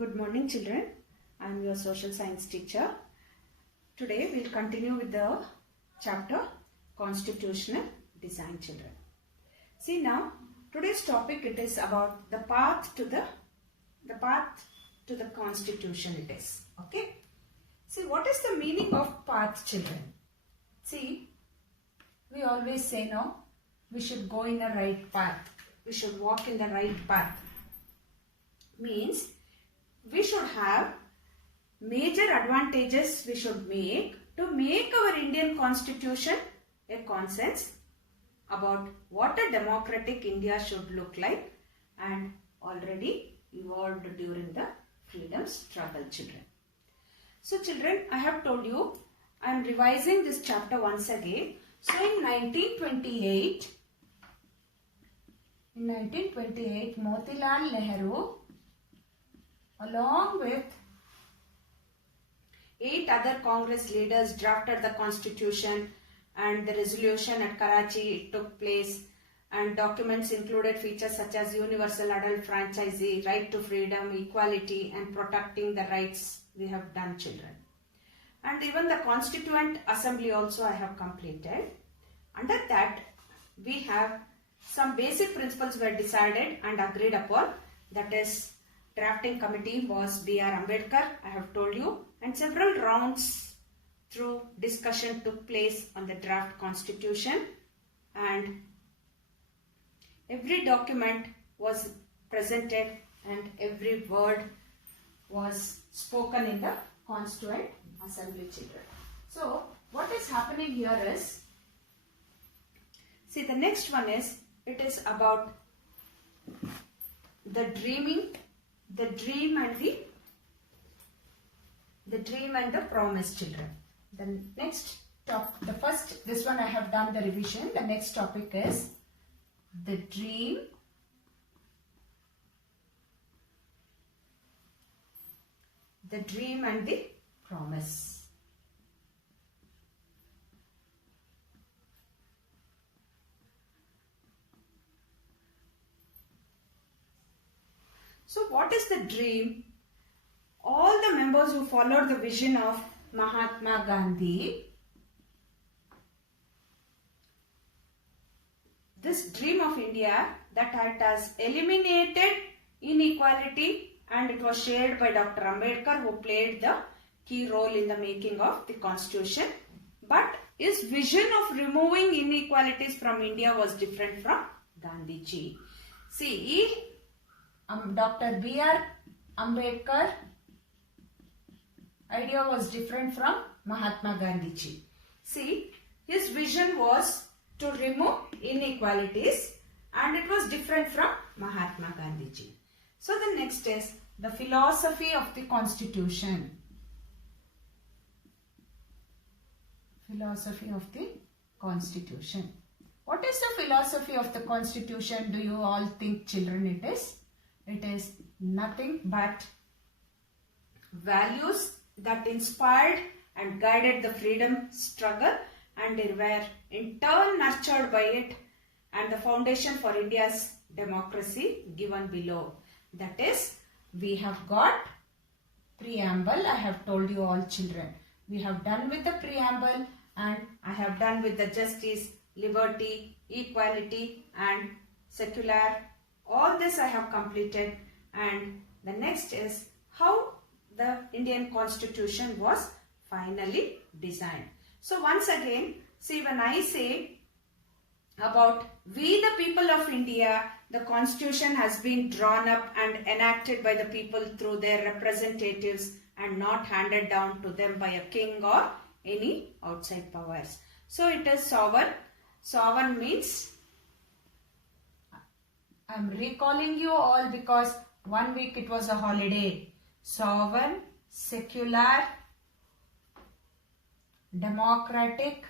Good morning children. I am your social science teacher. Today we will continue with the chapter Constitutional Design children. See now today's topic it is about the path to the constitution it is. Okay. See what is the meaning of path children? See we always say no, we should go in the right path. We should walk in the right path. Means we should have major advantages we should make to make our Indian constitution a consensus about what a democratic India should look like and already evolved during the freedom struggle children. So children, I have told you I am revising this chapter once again. So in 1928 Motilal Nehru along with 8 other Congress leaders drafted the constitution, and the resolution at Karachi took place, and documents included features such as universal adult franchise, right to freedom, equality and protecting the rights we have done children. And even the Constituent Assembly also I have completed. Under that we have some basic principles were decided and agreed upon, that is drafting committee was B.R. Ambedkar, I have told you, and several rounds through discussion took place on the draft constitution, and every document was presented and every word was spoken in the Constituent Assembly children. So what is happening here is, see the next one is, it is about the dream and the promise children. The next topic, the first, this one I have done the revision. The next topic is the dream and the promise. So what is the dream? All the members who followed the vision of Mahatma Gandhi, this dream of India that it has eliminated inequality, and it was shared by Dr. Ambedkar, who played the key role in the making of the constitution. But his vision of removing inequalities from India was different from Gandhiji. See, Dr. B.R. Ambedkar idea was different from Mahatma Gandhiji. See, his vision was to remove inequalities and it was different from Mahatma Gandhiji. So the next is the philosophy of the constitution. Philosophy of the constitution. What is the philosophy of the constitution? Do you all think children it is? It is nothing but values that inspired and guided the freedom struggle, and they were in turn nurtured by it, and the foundation for India's democracy given below. That is, we have got preamble. I have told you all children. We have done with the preamble, and I have done with the justice, liberty, equality and secular. All this I have completed, and the next is how the Indian constitution was finally designed. So once again, see when I say about we the people of India, the constitution has been drawn up and enacted by the people through their representatives and not handed down to them by a king or any outside powers. So it is sovereign. Sovereign means, I am recalling you all because 1 week it was a holiday. Sovereign, secular, democratic,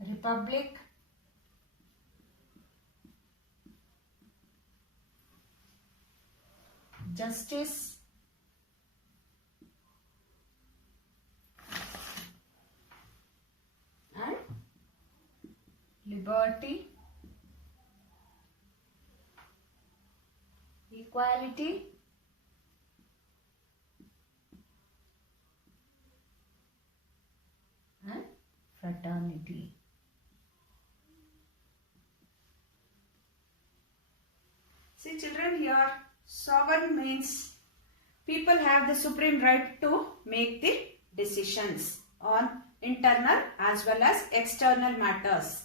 republic, justice, and liberty, equality, and fraternity. See children, here sovereign means people have the supreme right to make the decisions on internal as well as external matters.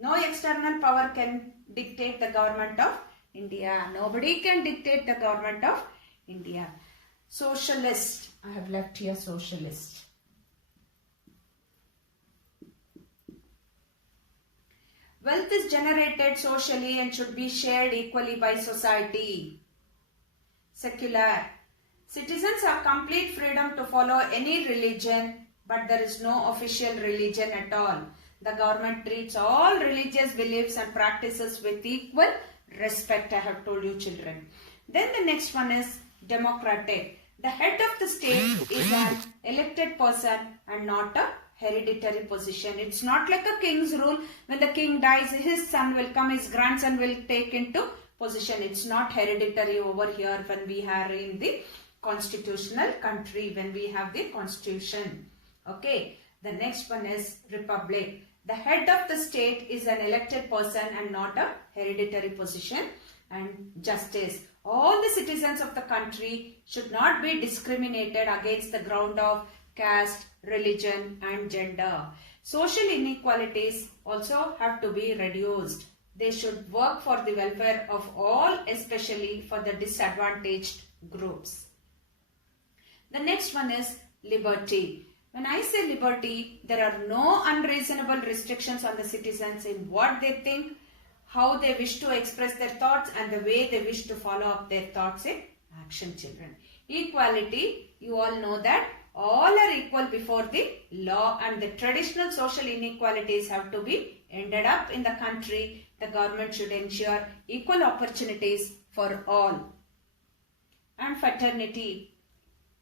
No external power can dictate the government of India. Nobody can dictate the government of India. Socialist. I have left here socialist. Wealth is generated socially and should be shared equally by society. Secular. Citizens have complete freedom to follow any religion, but there is no official religion at all. The government treats all religious beliefs and practices with equal respect, I have told you children. Then the next one is democratic. The head of the state is an elected person and not a hereditary position. It's not like a king's rule. When the king dies, his son will come, his grandson will take into position. It's not hereditary over here when we are in the constitutional country, when we have the constitution. Okay. The next one is republic. The head of the state is an elected person and not a hereditary position. And justice. All the citizens of the country should not be discriminated against the ground of caste, religion and gender. Social inequalities also have to be reduced. They should work for the welfare of all, especially for the disadvantaged groups. The next one is liberty. When I say liberty, there are no unreasonable restrictions on the citizens in what they think, how they wish to express their thoughts and the way they wish to follow up their thoughts in action, children. Equality, you all know that all are equal before the law and the traditional social inequalities have to be ended up in the country. The government should ensure equal opportunities for all. And fraternity,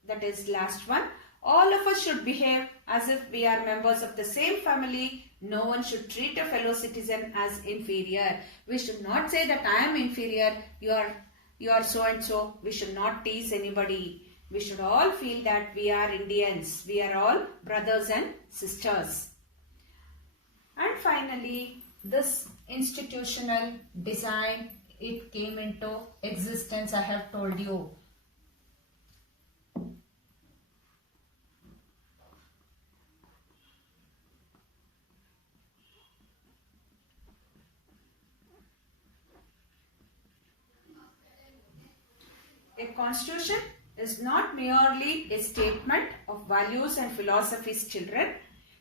that is last one. All of us should behave as if we are members of the same family. No one should treat a fellow citizen as inferior. We should not say that I am inferior, you are so and so. We should not tease anybody. We should all feel that we are Indians. We are all brothers and sisters. And finally, this institutional design, it came into existence, I have told you. A constitution is not merely a statement of values and philosophies, children.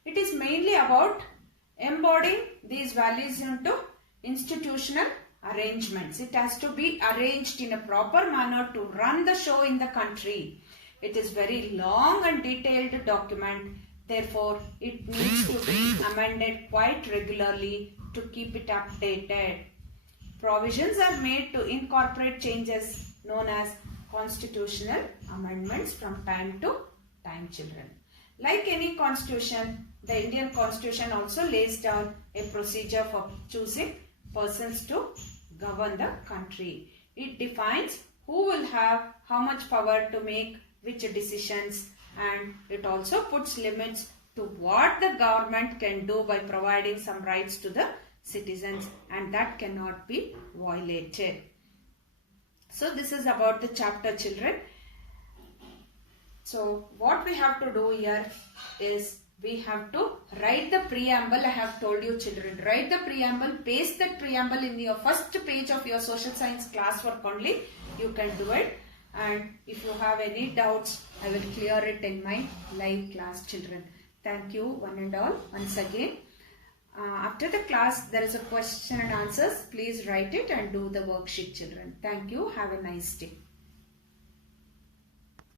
It is mainly about embodying these values into institutional arrangements. It has to be arranged in a proper manner to run the show in the country. It is very long and detailed document. Therefore, it needs to be amended quite regularly to keep it updated. Provisions are made to incorporate changes known as constitutional amendments from time to time, children. Like any constitution, the Indian constitution also lays down a procedure for choosing persons to govern the country. It defines who will have how much power to make which decisions, and it also puts limits to what the government can do by providing some rights to the citizens, and that cannot be violated. So this is about the chapter, children. So what we have to do here is we have to write the preamble. I have told you, children, write the preamble, paste that preamble in your first page of your social science classwork only. You can do it. And if you have any doubts, I will clear it in my live class, children. Thank you one and all once again. After the class, there is a question and answers. Please write it and do the worksheet, children. Thank you. Have a nice day.